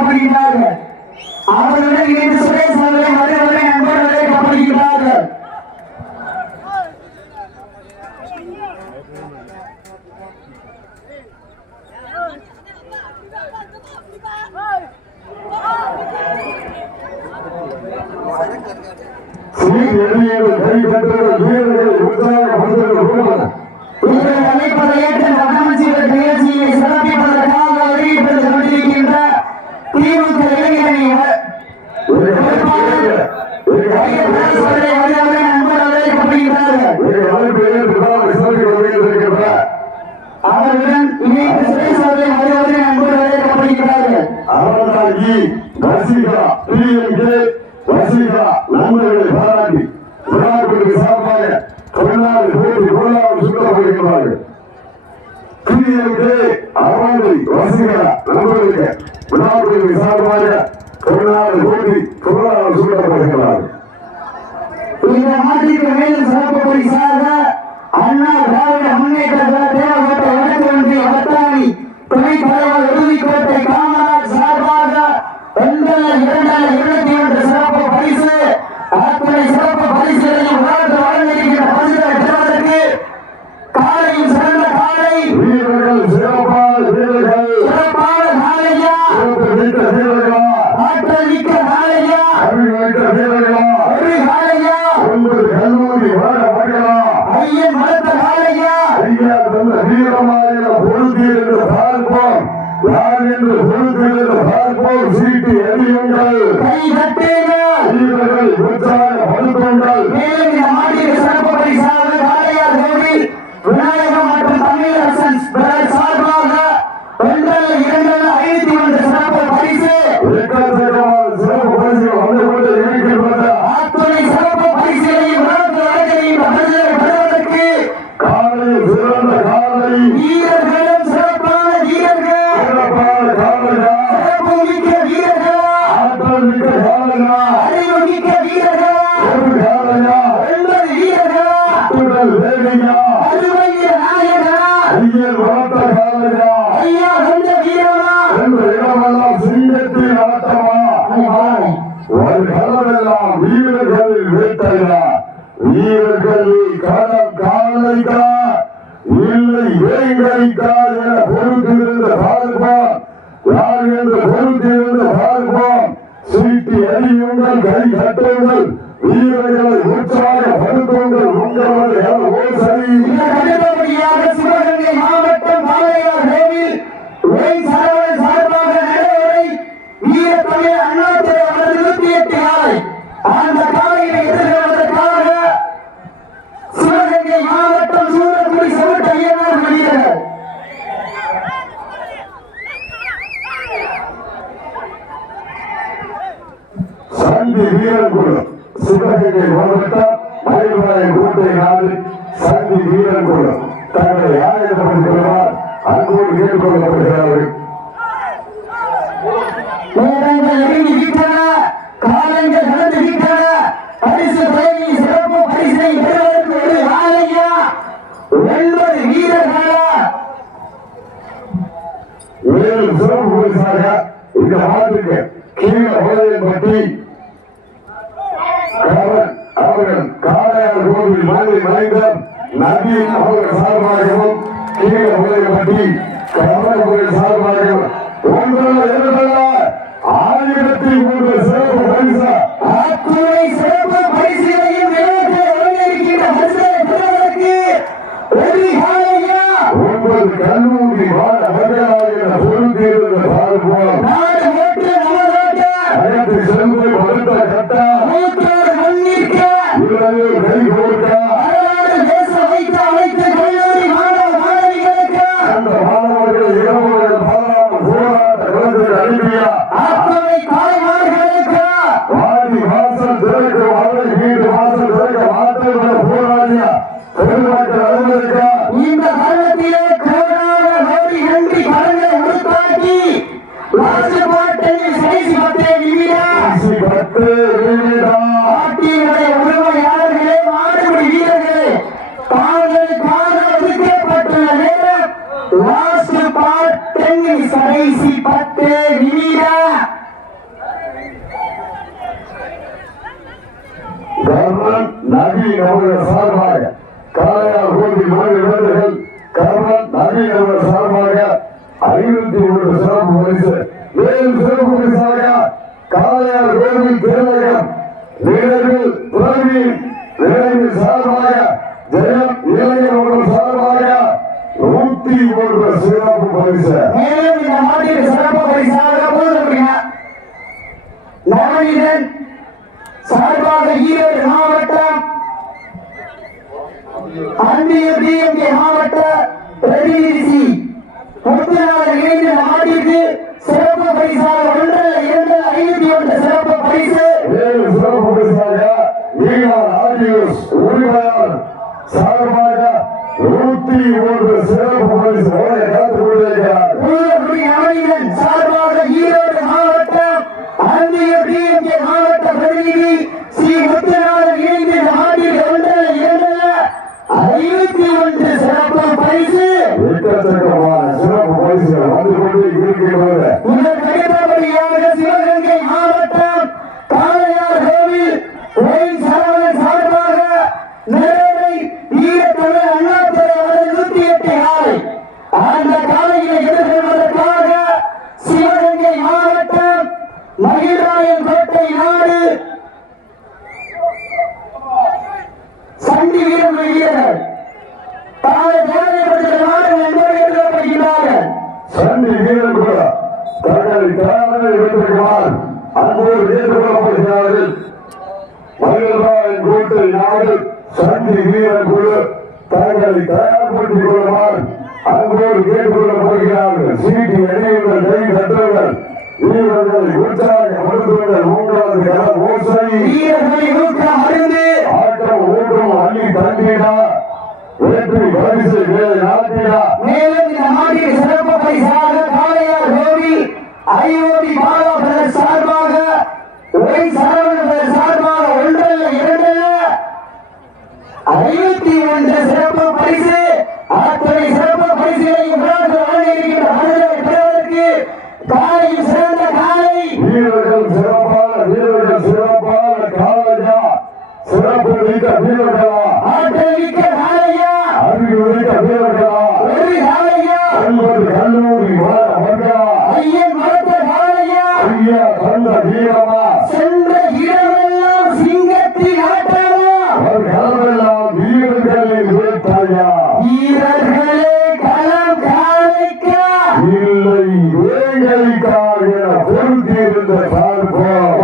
அழைக்கப்படுகிறார்கள் அவர்களுடன் இணைந்து சுரேஷ் அவர்களை அழைப்பதை ஏற்று நிகழ்ச்சியை சிறப்பிப்பதற்காக வெளியிட்டு கொண்டிருக்கின்ற திமுக இளைஞரணி ஐயப்பனை வருவதை அன்போடு அழைக்கப்படுகிறார்கள் அவர்களுடன் இணைந்து சுரேஷ் அவர்களை வருவதை அன்போடு அழைக்கப்படுகிறார்கள் விழாக்களுக்கு சார்பாக தமிழ்நாடு கோடி கோலாவது சூழப்படுகிறார் இந்த நாட்டிற்கு மேலும் சிறப்பு பரிசாக அண்ணா திராவிட முன்னேற்ற தேவகோட்டை வடக்கு ஒன்றிய வட்டாணி துணைத் தலைவர் இறுதிக்கோட்டை காமராஜ் சார்பாக பெண்கள் இரண்டாயிரம் இருபத்தி ஒன்று சிறப்பு பரிசு அத்துணை சிறப்பு பரிசுகளையும் உலகத்து வழங்கியிருக்கிற பரிசுகளை பெறுவதற்கு காலையும் சிறந்த காலை வீரர்கள் சிறப்பான வீரர்கள் சிறப்பான காலையா சிறப்பு மிக்க வீரர்களா ஆற்றல் மிக்க காலையா அறிவு மிக்க வீரர்களா ஒரு காலையா ஒன்பது கல்லூரி வாழ மகளா ஐயன் மறுத்த காலையா தந்த வீரமாயிர பொருத்தீர் என்று பார்ப்போம். யார் என்று பொருத்தீர் என்று பார்ப்போம். சீட்டு எறியுங்கள் வீரர்கள் உற்சாகப்படுத்துங்கள் மேலும் இந்த மாநில சிறப்பு பரிசாக காளையார் கோவில் விநாயகம் மற்றும் தமிழரசன் சார்பாக ஒன்றல்ல இரண்டல்ல ஐநூத்தி ஒன்று சிறப்பு பரிசு எக்கச்சக்கமான சிறப்பு பரிசுகள் வந்து கொண்டு இருக்கின்றன அத்துணை சிறப்பு பரிசுகளையும் உலகத்து வழங்குகின்ற பரிசுகளை பெறுவதற்கு காலையில் சிறந்த காலை வீரர்களும் சிறப்பான வீரர்கள் சிறப்பான காலையா சிறப்பு மிக்க வீரர்கள் ஆற்றல் மிக்க காலையா அறிவு மிக்க வீரர்கள் ஒரு காலையா ஒன்பது வீரர்கள் ஆற்றுதல் வேலையா அருமைய நாயகா ஐயன் வளர்த்த காலையா ஐயா வந்த வீரமா என்ற இடமெல்லாம் சிங்கத்தின் ஆட்டமா ஒரு களமெல்லாம் வீரர்களில் வேட்டையா வீரர்களில் களம் காலைக்கா இல்லை என பொறுத்திருந்து பார்ப்போம் யார் என்று பொறுத்திருந்து பார்ப்போம் சீட்டி எறியுங்கள் கை கட்டுங்கள் வீரர்களை உற்சாகப்படுத்துங்கள் உங்களது ஓசை சிவகங்கை மாவட்டம் பாளையார் கோவில் ஒய் சரவணன் சார்பாக நடைமுறை வீரத்தமிழ் அண்ணாதுரை அவரது இருபத்தி எட்டு நாளை அந்த காலையை எதிர்கொள்வதற்காக சிவகங்கை மாவட்டம் சூரக்குடி செவட்டு ஐயனார் வெளியினர் சந்தி வீரன்குழு சிவகங்கை மாவட்டம் மயில்வாய் கோட்டை நாடு சந்தி வீரன்குழு தங்களை ஆயுதப்படுத்திக் கொள்வார் அன்போடு கேட்டுக்கொள்ளப்படுகிறார்கள் காலங்கள் கடந்து விட்டன பரிசு பயணி சிறப்பு பரிசை பெறுவதற்கு ஒரு ஆலையா ஒன்பது வீரர்களா மேலும் சிறப்பு பரிசாக இந்த மாட்டுக்கு கீழே உலகப்பட்டி கவன் அவர்கள் காளையார் கோவில் மாலை மறைந்த நதியின் அவர்கள் சார்பாகவும் கீழே உலகப்பட்டி கவன் அவர்கள் சார்பாகவும் ஒன்றல்ல இல்லது நபி அவர்கள் சார்பாக காலையால் கோவில் மாநில வீரர்கள் கர்மன் நபி அவர்கள் சார்பாக ஐநூத்தி ஒன்று சிறப்பு பரிசு மேலும் சிறப்பு பரிசாக காலையால் கோவில் திருநகர் வீரர்கள் பிரவீன் வீரர்கள் சார்பாக ஜெயம் இளைஞர் அவர்கள் சார்பாக நூத்தி ஒன்று சிறப்பு பரிசு மேலும் இந்த மாட்டிற்கு சிறப்பு பரிசாக போதக்கூடிய நவநீதன் சார்பாக ஈரோடு மாவட்டம் அந்திய டிஎம்கே மாவட்ட பிரதிநிதி முத்துநாதன் இணைந்த நாட்டிற்கு சிறப்பு பரிசாக ஒன்று இரண்டு ஐநூத்தி ஒன்று சிறப்பு பரிசு. சிறப்பு பரிசாக ஈகார் ஆடியோஸ் உரிமையாளர் சார்பாக நூத்தி ஒன்று சிறப்பு பரிசு. காத்துக் கொண்டிருக்கிறார். நவநீதன் சார்பாக ஈரோடு மாவட்டம் அந்திய டிஎம்கே மாவட்ட பிரதிநிதி ஸ்ரீ முத்துநாதன் இணைந்து நாட்டிற்கு ஒன்று இரண்டு ஐநூத்தி ஒன்று சிறப்பு பரிசு எக்கச்சக்கமான சிறப்பு பரிசுகள் வந்து கொண்டு இருக்கின்றது இதற்கு அடுத்தபடியாக சிவகங்கை மாவட்டம் காளையார் கோவில் ஒயின் சரவணன் சார்பாக நேரடி ஈரத்தமிழ் அண்ணாதுரை அவர்கள் நூத்தி எட்டு காலை அந்த காலையை எதிர்கொள்வதற்காக சிவகங்கை மாவட்டம் மகிழ்ராயன் கோட்டை நாடு சண்டி வீரர்கள் வீரர்கள் தாழை தேவைப்படுகிற நாடுகள் என்போடு ஏற்கப்படுகிறார்கள் சண்டி வீரர் கூட தங்களை தயாராக வைத்திருக்கிறார் அன்போடு ஏற்றுக்கொள்ளப்படுகிறார்கள் மகிழ்வாயின் கோட்டை நாடு சண்டி வீரர் குழு தங்களை தயார்படுத்திக் கொள்ளுமாறு அன்போடு கேட்டுக்கொள்ளப்படுகிறார்கள். சீட்டி அணியுங்கள் கை தட்டுங்கள் வீரர்களை உற்சாகப்படுத்துங்கள் மூன்றாவது களம் ஓசை. ஆட்டம் ஓட்டம் அள்ளி தண்டினா வெற்றி பரிசு வேலை நாட்டினா மேலும் இந்த நாட்டின் சிறப்பு பரிசாக காளையார் கோவில் ஐஓடி பாலா பிரதர் சார்பாக ஒய் சரவண பிரதர் சார்பாக ஒன்றல்ல இரண்டல்ல ஐநூத்தி ஒன்று பொருத்தியிருந்த பார்ப்போம்.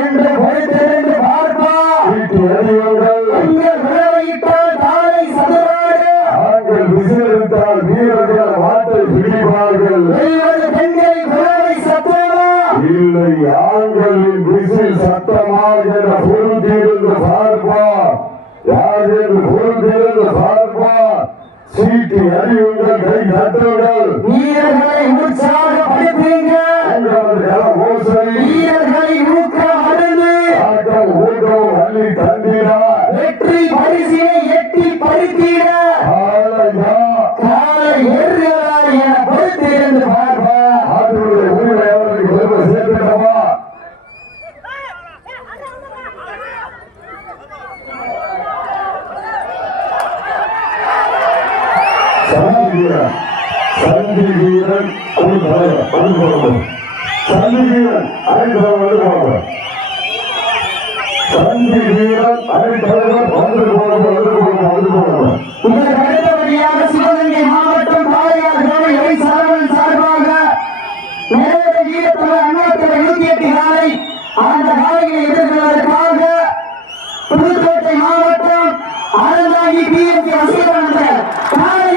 என்று பொறுத்திருந்து பார்ப்பா வீட்டு அறிவுகள் உங்கள் விளைவிட்டால் காலை சதுராடு ஆண்கள் விசிலடித்தால் வீரர்கள் வாட்டை பிடிப்பார்கள். வெல்வது பெண்களை குழவை சத்தமா? இல்லை ஆண்களின் விசில் சத்தமாக என பொருந்திருந்து பார்ப்பார் யார் என்று பொருந்திருந்து பார்ப்பார் சீட்டி அறிவுங்கள் கை தட்டுங்கள். வீரர்களை உற்சாகப்படுத்துங்க உங்களது கள ஓசை வீரர்களை ஊக்க மருந்து ஆட்டம் ஊட்டம் அள்ளி தந்தினார் வெற்றி பரிசினை எட்டி பறித்திட ஆலையா எருகளா என பொறுத்திருந்து பார்ப்பா. ஆட்டுடைய உரிமையாளருக்கு பெருமை சேர்த்துட்டமா சந்தி வீரன். சந்தி வீரன். சந்தி வீரன் போகணும் சந்தி வீரன் வந்து போகணும் வந்து போகணும் வந்து இதற்கு சிவகங்கை மாவட்டம் காளையார் கோவில் வை சரவணன் சார்பாக நேரடி வீரத்தமிழ் அண்ணாத்துறை நூத்தி எட்டு காலை அந்த காலையை எதிர்கொள்வதற்காக புதுக்கோட்டை மாவட்டம் அறந்தாங்கி பிஎம்கே வசீகரன் காளையா காலை